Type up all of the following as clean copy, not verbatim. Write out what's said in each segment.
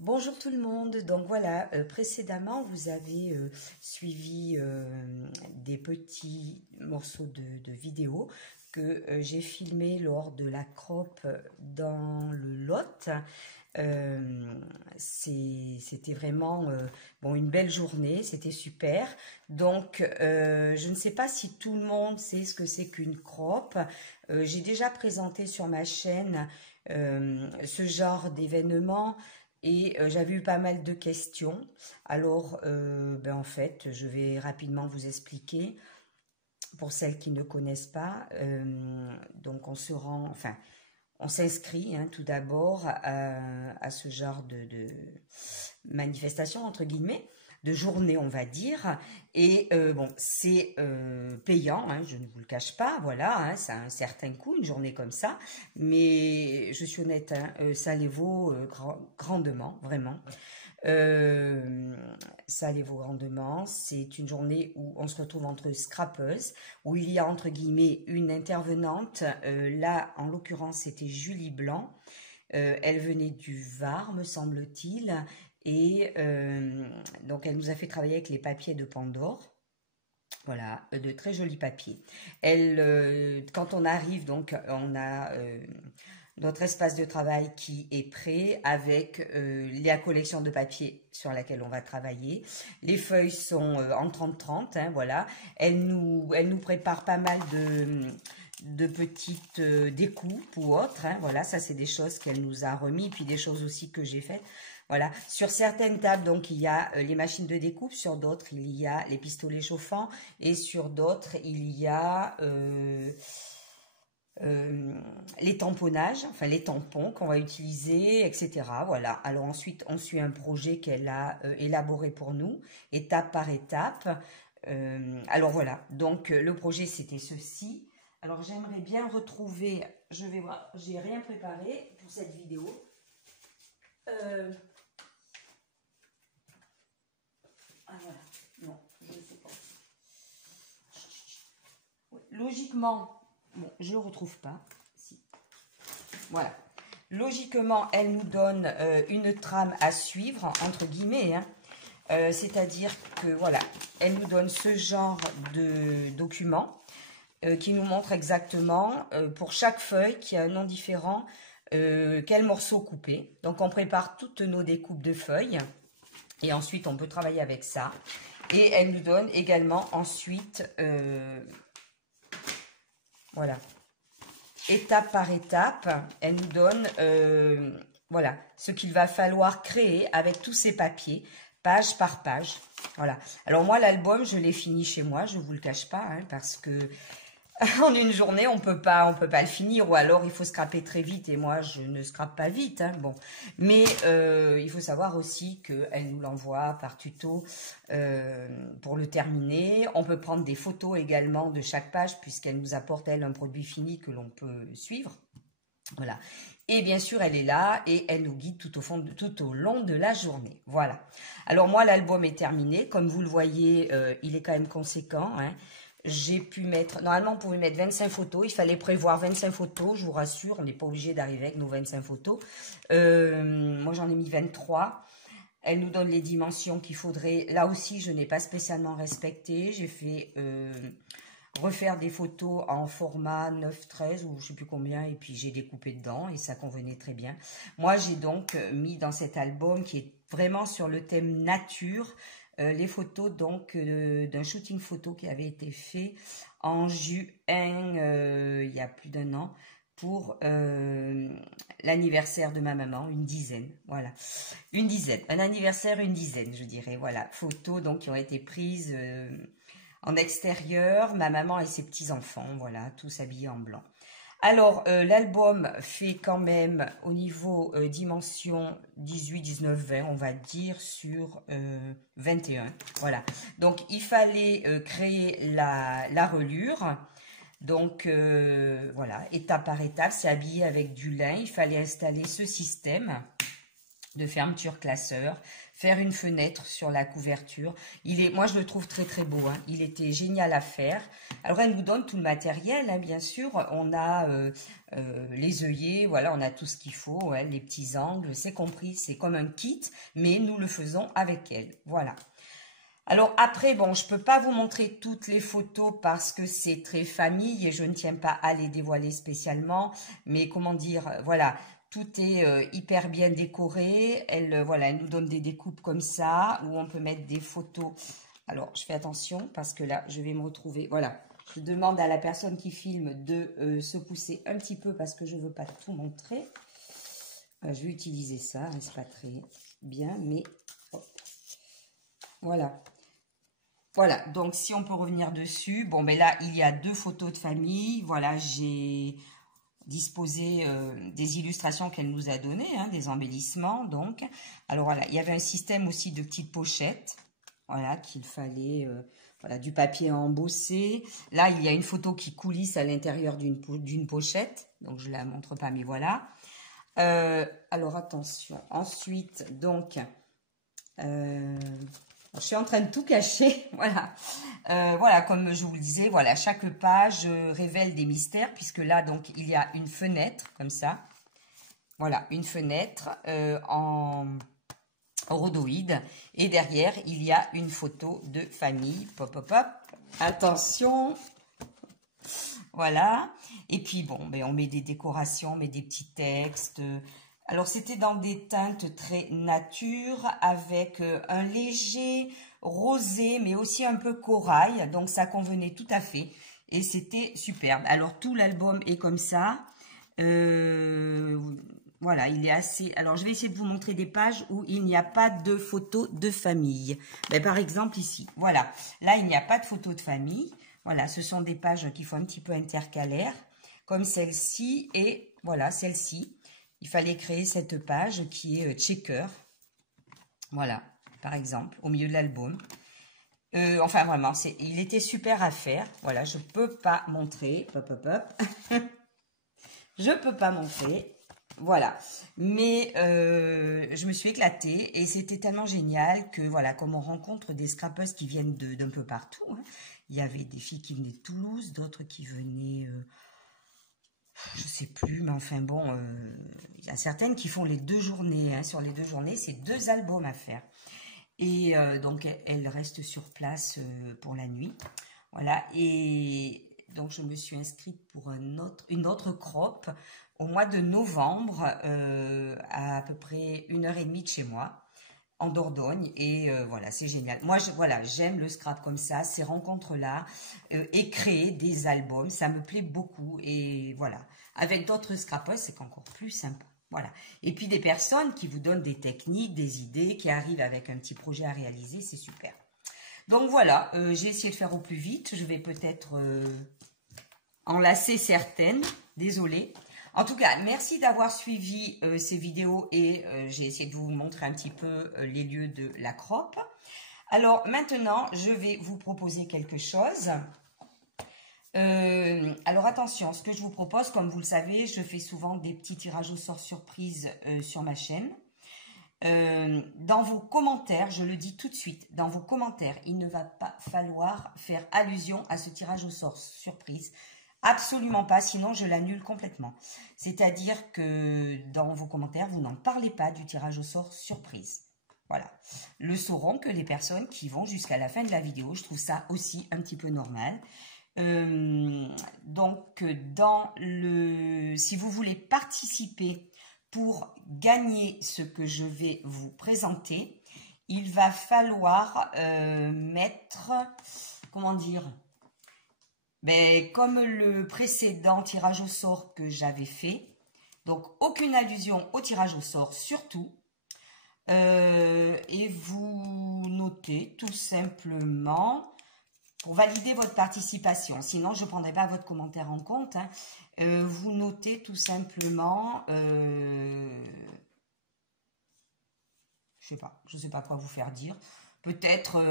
Bonjour tout le monde, donc voilà, précédemment vous avez suivi des petits morceaux de vidéos que j'ai filmés lors de la crop dans le Lot. C'était vraiment bon, une belle journée, c'était super. Donc je ne sais pas si tout le monde sait ce que c'est qu'une crop. J'ai déjà présenté sur ma chaîne ce genre d'événement. Et j'avais eu pas mal de questions. Alors, en fait, je vais rapidement vous expliquer pour celles qui ne connaissent pas. Donc, on s'inscrit tout d'abord à ce genre de manifestation, entre guillemets, de journée, on va dire. Et bon, c'est payant, je ne vous le cache pas, voilà, ça a un certain coût, une journée comme ça. Mais je suis honnête, ça les vaut grandement, vraiment. Ça les vaut grandement. C'est une journée où on se retrouve entre scrappeuses, où il y a entre guillemets une intervenante. Là, en l'occurrence, c'était Julie Blanc. Elle venait du Var, me semble-t-il. Et donc, elle nous a fait travailler avec les papiers de Pandore. Voilà, de très jolis papiers. Quand on arrive, donc, on a notre espace de travail qui est prêt avec la collection de papier sur laquelle on va travailler. Les feuilles sont en 30-30, voilà. Elle nous prépare pas mal de petites découpes ou autres, voilà. Ça, c'est des choses qu'elle nous a remis, puis des choses aussi que j'ai faites. Voilà, sur certaines tables, donc, il y a les machines de découpe, sur d'autres, il y a les pistolets chauffants, et sur d'autres, il y a les tamponnages, enfin les tampons qu'on va utiliser, etc. Voilà, alors ensuite, on suit un projet qu'elle a élaboré pour nous, étape par étape. Alors voilà, donc le projet, c'était ceci. Alors, j'aimerais bien retrouver, je vais voir, j'ai rien préparé pour cette vidéo. Ah voilà, non, je ne sais pas. Logiquement, bon, je ne le retrouve pas. Si. Voilà. Logiquement, elle nous donne une trame à suivre, entre guillemets. C'est-à-dire que, voilà, elle nous donne ce genre de document qui nous montre exactement, pour chaque feuille qui a un nom différent, quel morceau couper. Donc, on prépare toutes nos découpes de feuilles. Et ensuite, on peut travailler avec ça. Et elle nous donne également ensuite, voilà, étape par étape, elle nous donne, voilà, ce qu'il va falloir créer avec tous ces papiers, page par page. Voilà. Alors moi, l'album, je l'ai fini chez moi, je ne vous le cache pas, parce que en une journée, on peut pas le finir, ou alors il faut scraper très vite, et moi je ne scrape pas vite, bon. Mais il faut savoir aussi qu'elle nous l'envoie par tuto pour le terminer. On peut prendre des photos également de chaque page, puisqu'elle nous apporte, elle, un produit fini que l'on peut suivre. Voilà. Et bien sûr, elle est là et elle nous guide tout au long de la journée. Voilà. Alors moi, l'album est terminé. Comme vous le voyez, il est quand même conséquent, J'ai pu mettre, normalement on pouvait mettre 25 photos, il fallait prévoir 25 photos, je vous rassure, on n'est pas obligé d'arriver avec nos 25 photos. Moi j'en ai mis 23. Elle nous donne les dimensions qu'il faudrait. Là aussi, je n'ai pas spécialement respecté. J'ai fait refaire des photos en format 9-13 ou je ne sais plus combien, et puis j'ai découpé dedans et ça convenait très bien. Moi, j'ai donc mis dans cet album qui est vraiment sur le thème nature, les photos donc d'un shooting photo qui avait été fait en juin, il y a plus d'1 an, pour l'anniversaire de ma maman, une dizaine, voilà, une dizaine, un anniversaire, une dizaine, je dirais, voilà, photos donc qui ont été prises en extérieur, ma maman et ses petits-enfants, voilà, tous habillés en blanc. Alors, l'album fait quand même, au niveau dimension 18, 19, 20, on va dire, sur 21. Voilà. Donc, il fallait créer la relure. Donc, voilà, étape par étape, c'est habillé avec du lin. Il fallait installer ce système. de fermeture classeur, faire une fenêtre sur la couverture. Moi, je le trouve très très beau, hein. Il était génial à faire. Alors, elle nous donne tout le matériel, hein, bien sûr. On a les œillets, voilà, on a tout ce qu'il faut, hein, les petits angles, c'est compris, c'est comme un kit, mais nous le faisons avec elle, voilà. Alors après, bon, je ne peux pas vous montrer toutes les photos parce que c'est très famille et je ne tiens pas à les dévoiler spécialement, mais comment dire, voilà. Tout est hyper bien décoré. Voilà, elle nous donne des découpes comme ça, où on peut mettre des photos. Alors, je fais attention parce que là, je vais me retrouver. Voilà, je demande à la personne qui filme de se pousser un petit peu parce que je ne veux pas tout montrer. Je vais utiliser ça, hein, c'est pas très bien, mais hop. Voilà. Voilà, donc si on peut revenir dessus. Bon, ben là, il y a 2 photos de famille. Voilà, j'ai disposer des illustrations qu'elle nous a données, hein, des embellissements donc. Alors voilà, il y avait un système aussi de petites pochettes, voilà, qu'il fallait, voilà, du papier embossé. Là, il y a une photo qui coulisse à l'intérieur d'une pochette, donc je ne la montre pas, mais voilà. Alors attention, ensuite, donc, je suis en train de tout cacher, voilà. Voilà, comme je vous le disais, voilà, chaque page révèle des mystères, puisque là, donc, il y a une fenêtre, comme ça. Voilà, une fenêtre en rhodoïde. Et derrière, il y a une photo de famille. Pop, pop, pop. Attention. Voilà. Et puis, bon, ben, on met des décorations, on met des petits textes. Alors, c'était dans des teintes très nature, avec un léger rosé, mais aussi un peu corail. Donc, ça convenait tout à fait. Et c'était superbe. Alors, tout l'album est comme ça. Voilà, il est assez... Alors, je vais essayer de vous montrer des pages où il n'y a pas de photos de famille. Ben, par exemple, ici. Voilà. Là, il n'y a pas de photos de famille. Voilà, ce sont des pages qui font un petit peu intercalaires, comme celle-ci et voilà, celle-ci. Il fallait créer cette page qui est checker. Voilà, par exemple, au milieu de l'album. Enfin, vraiment, il était super à faire. Voilà, je ne peux pas montrer. Hop, hop, hop. Je ne peux pas montrer. Voilà. Mais je me suis éclatée et c'était tellement génial que, voilà, comme on rencontre des scrappeuses qui viennent d'un peu partout. Hein. Il y avait des filles qui venaient de Toulouse, d'autres qui venaient... je ne sais plus, mais enfin bon, il y a certaines qui font les 2 journées. Hein. Sur les 2 journées, c'est 2 albums à faire. Et donc, elles restent sur place pour la nuit. Voilà, et donc je me suis inscrite pour une autre crop au mois de novembre, à peu près 1h30 de chez moi, en Dordogne. Et voilà, c'est génial. Moi, voilà, j'aime le scrap comme ça, ces rencontres-là, et créer des albums, ça me plaît beaucoup. Et voilà, avec d'autres scrappers, c'est encore plus sympa. Voilà. Et puis des personnes qui vous donnent des techniques, des idées, qui arrivent avec un petit projet à réaliser, c'est super. Donc voilà, j'ai essayé de faire au plus vite. Je vais peut-être enlacer certaines, désolée. En tout cas, merci d'avoir suivi ces vidéos et j'ai essayé de vous montrer un petit peu les lieux de la crop. Alors maintenant, je vais vous proposer quelque chose. Alors attention, ce que je vous propose, comme vous le savez, je fais souvent des petits tirages au sort surprise sur ma chaîne. Dans vos commentaires, je le dis tout de suite, dans vos commentaires, il ne va pas falloir faire allusion à ce tirage au sort surprise. Absolument pas, sinon je l'annule complètement. C'est-à-dire que dans vos commentaires, vous n'en parlez pas du tirage au sort surprise. Voilà. Le sauront que les personnes qui vont jusqu'à la fin de la vidéo. Je trouve ça aussi un petit peu normal. Donc, si vous voulez participer pour gagner ce que je vais vous présenter, il va falloir mettre, comment dire, ben, comme le précédent tirage au sort que j'avais fait, donc aucune allusion au tirage au sort surtout, et vous notez tout simplement pour valider votre participation, sinon je ne prendrai pas votre commentaire en compte, hein. Vous notez tout simplement, je ne sais pas quoi vous faire dire, peut-être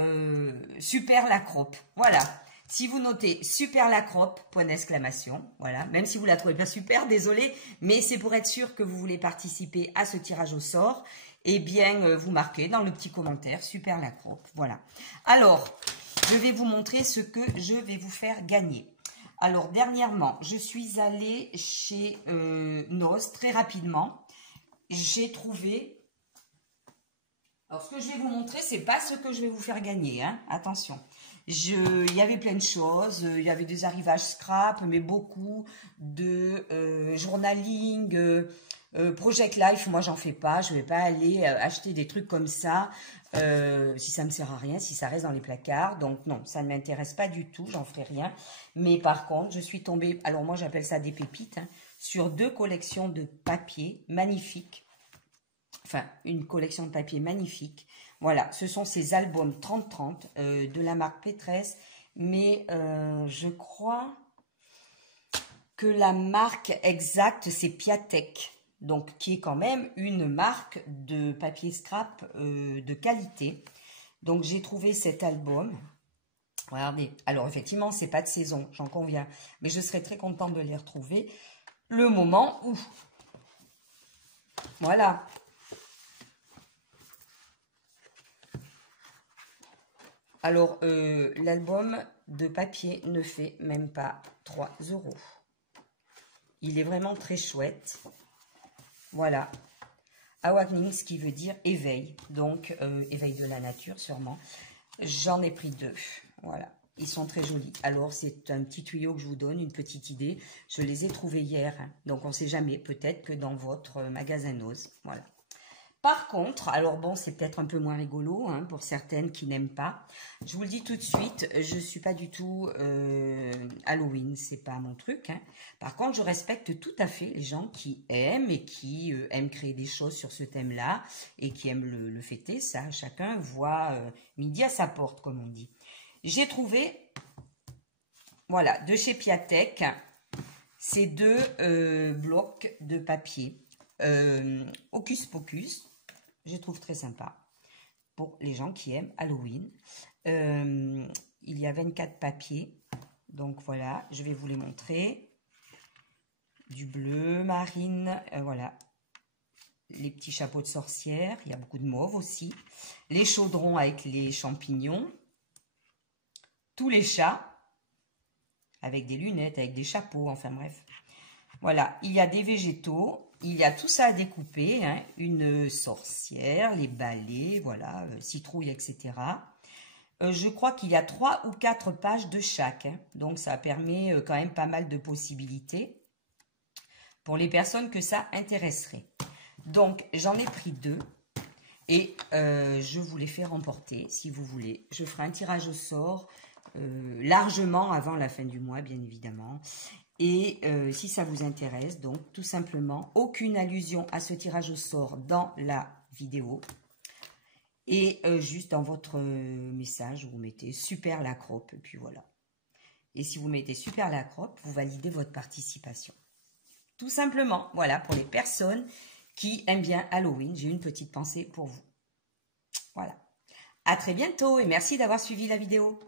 super la crop, voilà. Si vous notez super la crop, point d'exclamation, voilà, même si vous la trouvez pas super, désolé, mais c'est pour être sûr que vous voulez participer à ce tirage au sort. eh bien, vous marquez dans le petit commentaire, super la croque, voilà. Alors, je vais vous montrer ce que je vais vous faire gagner. Alors, dernièrement, je suis allée chez Noz, très rapidement. J'ai trouvé... Alors, ce que je vais vous montrer, c'est pas ce que je vais vous faire gagner, hein. Attention. Il y avait plein de choses. Il y avait des arrivages scrap, mais beaucoup de journaling, Project Life. Moi, j'en fais pas. Je vais pas aller acheter des trucs comme ça si ça me sert à rien, si ça reste dans les placards. Donc, non, ça ne m'intéresse pas du tout. J'en ferai rien. Mais par contre, je suis tombée, alors moi, j'appelle ça des pépites, hein, sur 2 collections de papier magnifiques. Enfin, une collection de papier magnifique. Voilà, ce sont ces albums 30-30 de la marque Pétresse. Mais je crois que la marque exacte, c'est Piatek. Donc, qui est quand même une marque de papier scrap de qualité. Donc, j'ai trouvé cet album. Regardez. Alors, effectivement, c'est pas de saison, j'en conviens. Mais je serais très contente de les retrouver le moment où... Voilà. Alors, l'album de papier ne fait même pas 3 €. Il est vraiment très chouette. Voilà. Awakening, ce qui veut dire éveil. Donc, éveil de la nature, sûrement. J'en ai pris 2. Voilà. Ils sont très jolis. Alors, c'est un petit tuyau que je vous donne, une petite idée. Je les ai trouvés hier. Hein. Donc, on ne sait jamais. Peut-être que dans votre magasin Noz. Voilà. Par contre, alors bon, c'est peut-être un peu moins rigolo hein, pour certaines qui n'aiment pas. Je vous le dis tout de suite, je ne suis pas du tout Halloween, c'est pas mon truc. Hein. Par contre, je respecte tout à fait les gens qui aiment et qui aiment créer des choses sur ce thème-là et qui aiment le fêter. Ça, chacun voit midi à sa porte, comme on dit. J'ai trouvé, voilà, de chez Piatek, ces 2 blocs de papier. Hocus Pocus. Je trouve très sympa pour les gens qui aiment Halloween. Il y a 24 papiers. Donc voilà, je vais vous les montrer. Du bleu, marine, voilà. Les petits chapeaux de sorcière. Il y a beaucoup de mauve aussi. Les chaudrons avec les champignons. Tous les chats. Avec des lunettes, avec des chapeaux, enfin bref. Voilà, il y a des végétaux. Il y a tout ça à découper, hein, une sorcière, les balais, voilà, citrouille, etc. Je crois qu'il y a 3 ou 4 pages de chaque, hein, donc ça permet quand même pas mal de possibilités pour les personnes que ça intéresserait. Donc, j'en ai pris 2 et je vous les fais remporter si vous voulez. Je ferai un tirage au sort largement avant la fin du mois, bien évidemment. Et si ça vous intéresse, donc tout simplement, aucune allusion à ce tirage au sort dans la vidéo. Et juste dans votre message, vous mettez super la croppe, et puis voilà. Et si vous mettez super la croppe, vous validez votre participation. Tout simplement, voilà, pour les personnes qui aiment bien Halloween, j'ai une petite pensée pour vous. Voilà. À très bientôt et merci d'avoir suivi la vidéo.